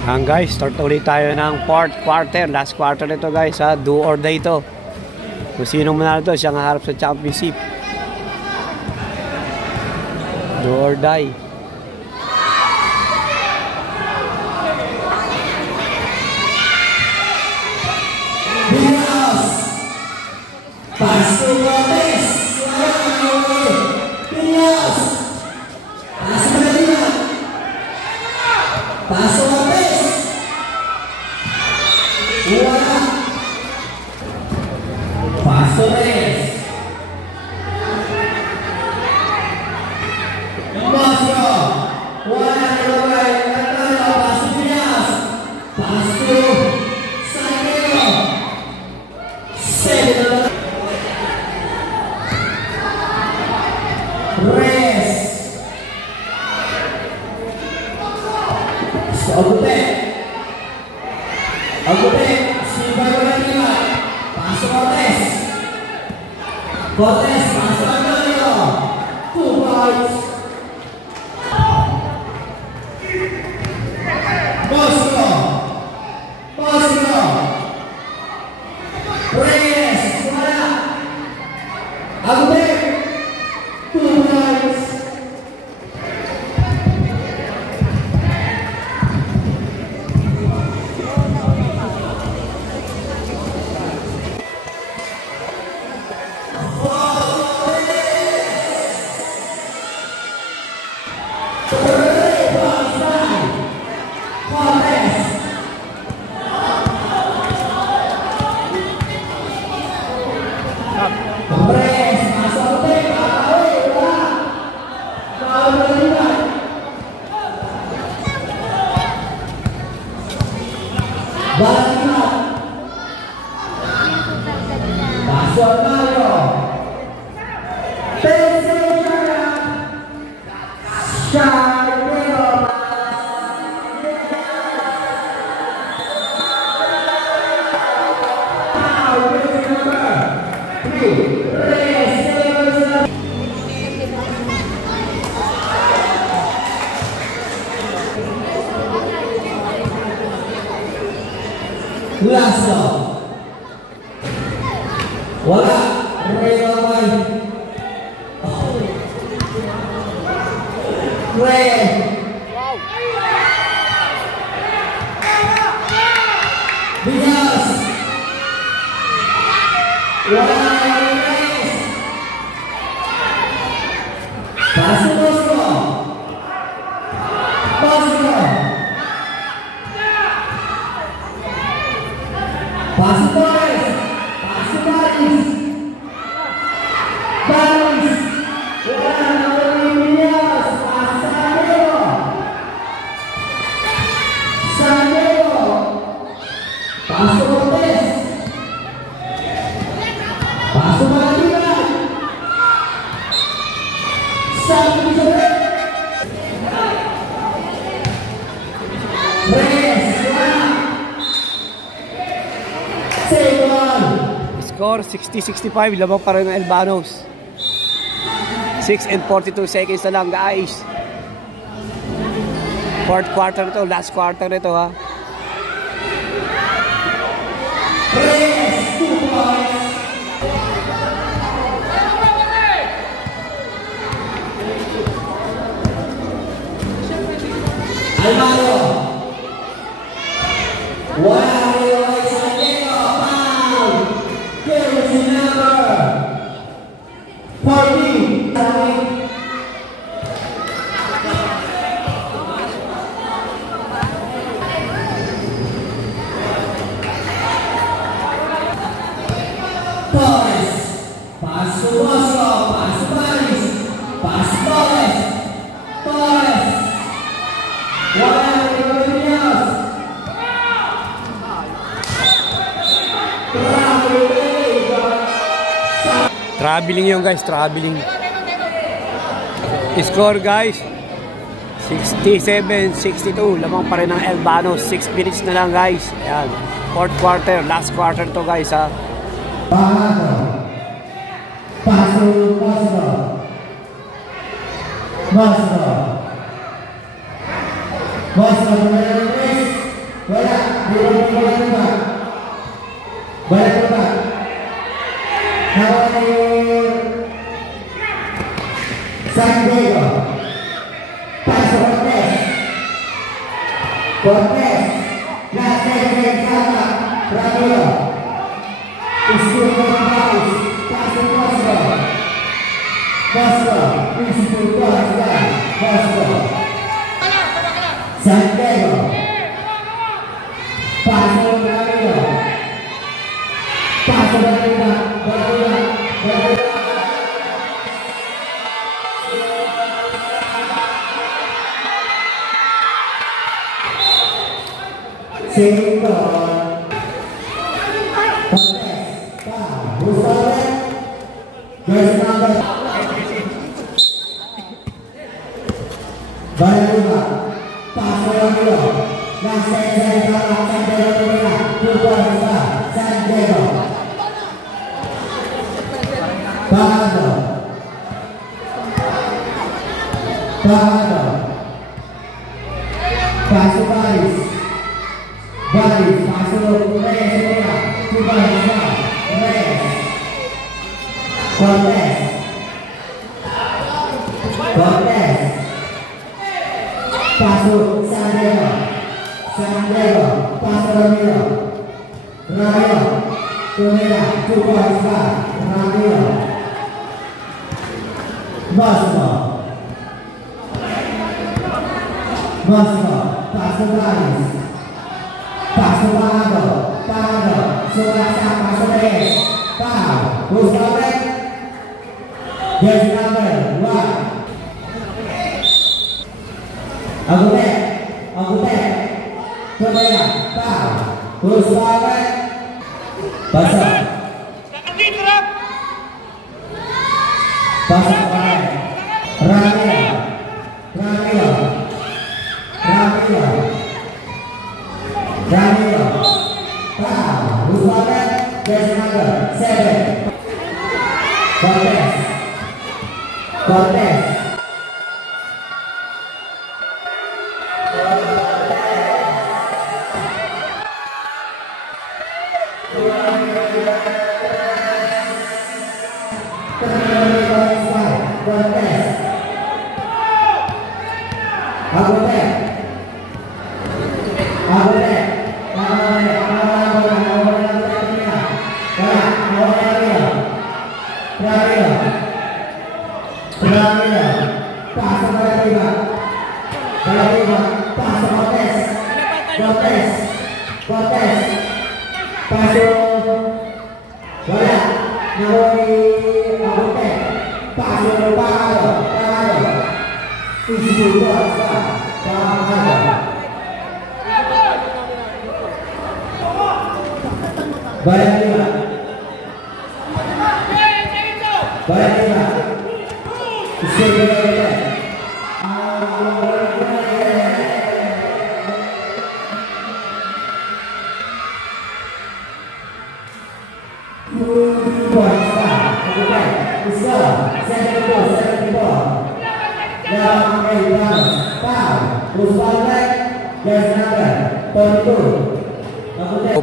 Yan guys, start ulit tayo ng fourth quarter. Last quarter nito guys ha. Do or die ito. Kung sino manalo ito, siyang harap sa championship. Do or die. Cortes, masuk Antonio. 2 points. Bosco. Reyes, Suara. Agute. 2 points. Lasso. Wala. Bias. Pasok Bosco. Pasok Torres. Pasok Baris. Wala na ulit Bias. Sanero. Pasok Cortes. Pasok Malatiba. Score 60-65, labang pa rin ng Albanos. 6 and 42 seconds na lang guys. Fourth quarter ito, last quarter ito ha. Alvaro. Wario Santiago. Foul. Jersey number 14. Torres. Passo Bosco. Passo Baris. Passo Torres. Traveling yun guys, traveling. Score guys 67-62, lamang pa rin ng Albano. 6 minutes na lang guys. Ayan, fourth quarter, last quarter to guys ha. Paso Bosco. Wala. Bola tembak. Bola tembak. Khawatir. San Diego. Pas Cortez. Cortez. Nasir sama. Ramiro. Iskul Cortez. Pasir Costco. Costco. Iskul Cortez. Costco. San Diego. Pasir Ramiro. Pasir Ramiro. Paso Baris, paso Reyes, Reyes, Cortez, paso San Diego, paso Ramiro, Tumera, Ramiro, Mosco, paso Baris, paso Parado, Sulasa, paso Reyes, Gustavo, jersey number 1. Agute, Tumera, Gustavo, pasok, Ramiro, Gustavo, jersey number 7. Cortez.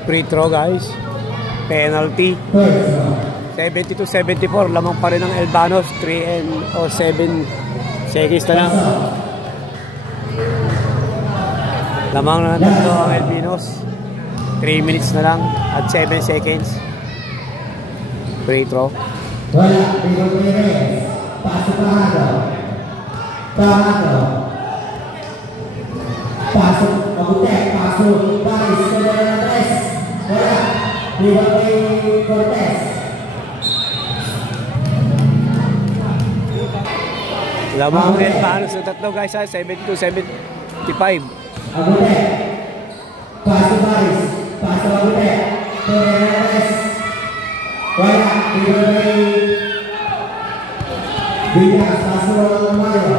Free throw guys, penalty 70-74, lamang pa rin ng Elbanos, 7 seconds na lang, lamang na tatlo ang Elbanos, 3 minutes na lang at 7 seconds. Free throw. Pasok, Baris, Cortez. Lamang ang Elbanos sa tatlo guys, 70-75. Pasok Baris, Cortez. Wala, Bigas, pasok Mario.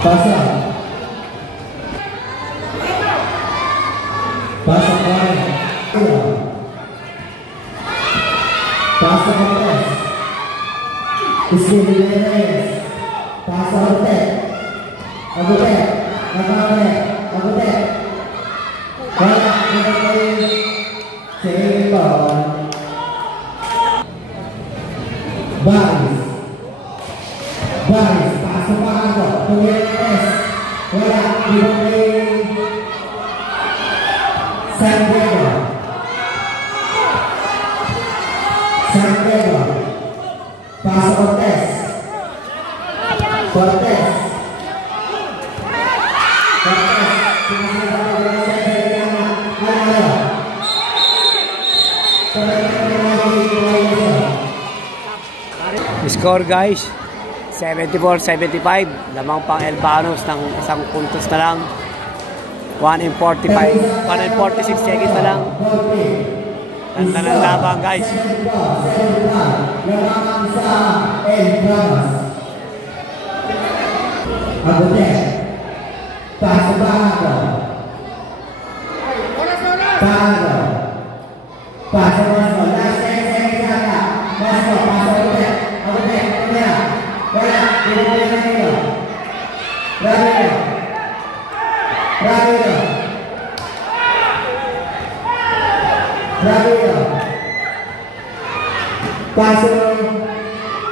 Pasok Pasa Cortez. Steve Reyes. Pasa Ortez. Agudek. Agudek. Wala. Save ball. Baris. Pasa Paco. Reyes. Wala. San Diego. Pasa Cortez. Score guys, 74-75. Lamang pang Elbanos ng isang puntos na lang. 1 and 46 seconds na lang. Ganda ng laban guys. Agudek. Pasa Paco. Pasa Masco. Last 10 seconds yata. Masco. Pasa Agudek. Wala. Ramiro. Paso.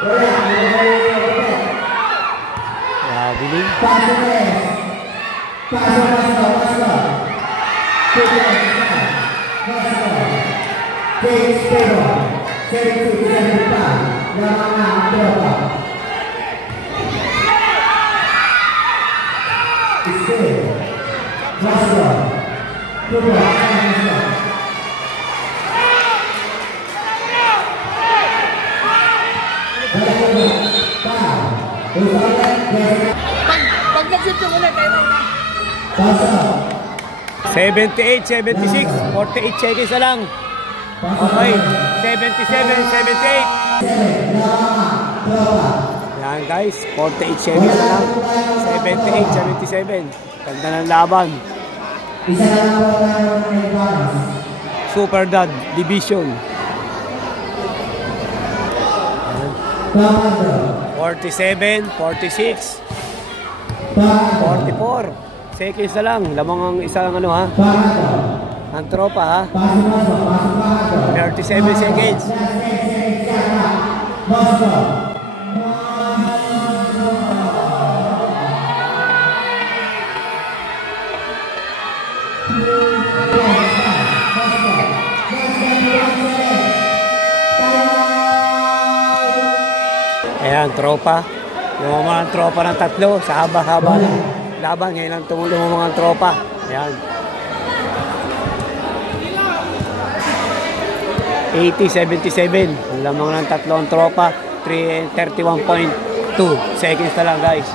Wala. Dilim. Paso Reyes. Paso Masco. James Pedro. 72-75. Lamang na ang tropa. Steve. Masco. Pag nag-shoot yung ulit, tayo na. 78-76, 48 seconds na lang. Okay, 77-78. Yan guys, 48 seconds na lang. 78-77. Ganda ng laban. Super Dad Division. 47, 46, 44 seconds na lang. Lamang ang isang ano ha. Ang tropa ha. 37 seconds. Ayan, tropa. Lumama ang tropa ng tatlo sa haba-haba ng laban. Ngayon lang lumama ang tropa. Ayan. 80-77. Lamang ng tatlo ang tropa. 31.2 seconds na lang guys.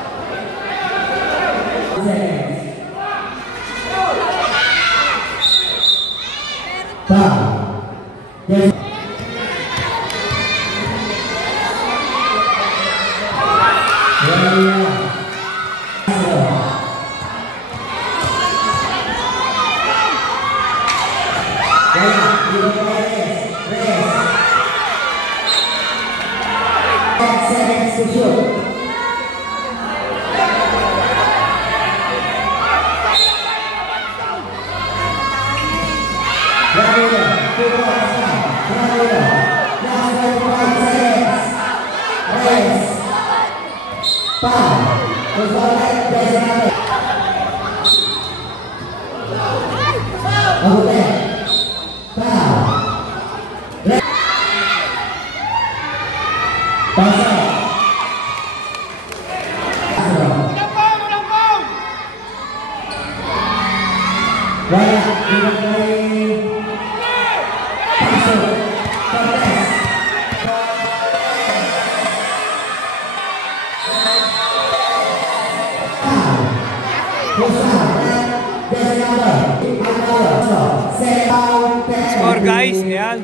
Score guys, ayan.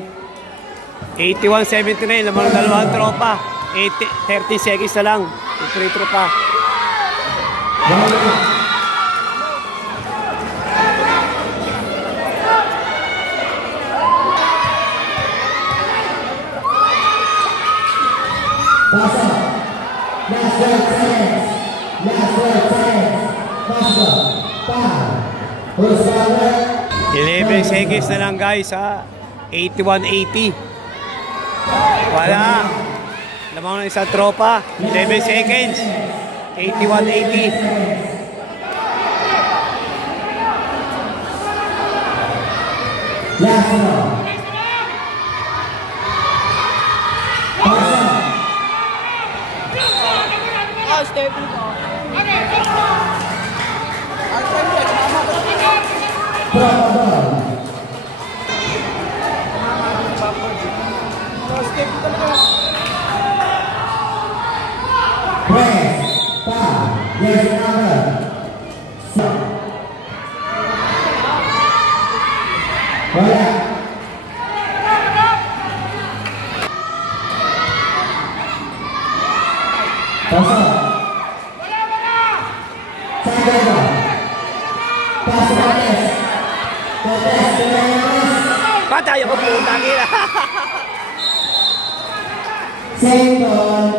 81-79, lamang dalawang tropa. 30 seconds na lang. Free throw pa. 11 seconds na lang guys ha. 81-80. Wala. Lamang ng isang tropa. 11 seconds. 81-80. Last one. Stable ko. Patay ako puta nila. Second.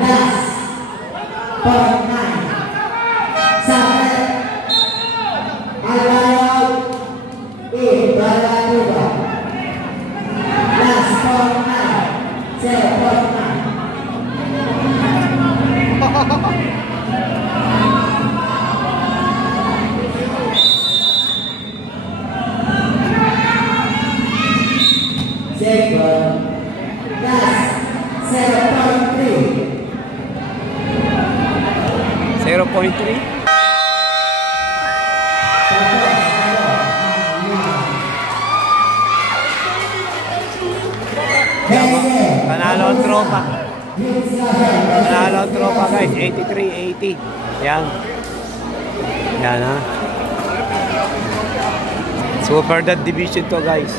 Last. 0.9. Sampai. Allowed. Balaguba. Last 0.9. 0.9. Second, last 0.3. 0.3. Panalo ang tropa. Panalo ang tropa guys. 83-80. Yan. Yan ha. Super that division to guys.